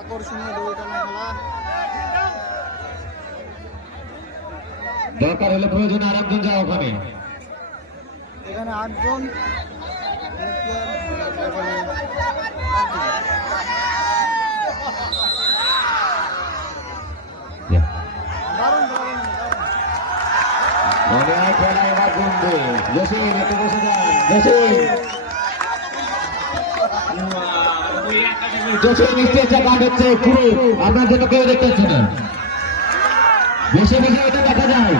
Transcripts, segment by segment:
আকর্ষণীয় দড়ি টানা খেলা। দরকার হলে প্রয়োজন আর একজন যাও ওখানে। এখানে 8 জন মনে হয় খেলা এবার বন্ধু। জসিম একটু বসে যান। জসিম স্টেজটা কাট হচ্ছে পুরো, আপনার জন্য কেউ দেখতে পাচ্ছে না, বসে বসে এটা দেখা যায়।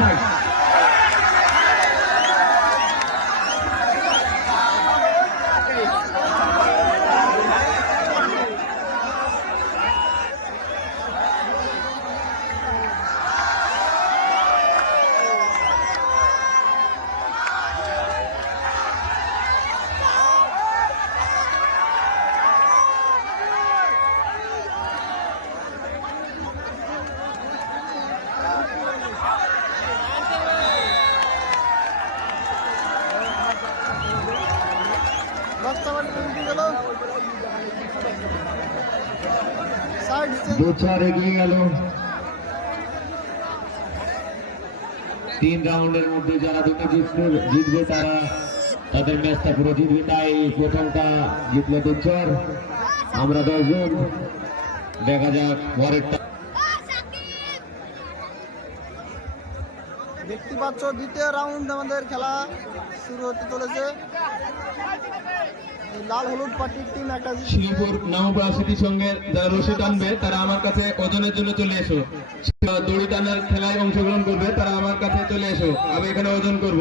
दो चार এগিয়ে গেল। 3 রাউন্ডের মধ্যে যারা দুটো জিতবে তারা তাদের ম্যাচটা পুরো জিতবে। তাই প্রথমটা জিতলো দুচর, আমরা 10 জন। দেখা যাক পরেরটা। দেখতে পাচ্ছ দ্বিতীয় রাউন্ড আমাদের খেলা শুরু হতে চলেছে। লাল হলুদ পার্টির টিম একটা শ্রীপুর নামপাড়া সিটির সঙ্গে যারা রশি টানবে তারা আমার কাছে ওজনের জন্য চলে এসো। দড়ি টানার খেলায় অংশগ্রহণ করবে তারা আমার কাছে চলে এসো, আমি এখানে ওজন করব।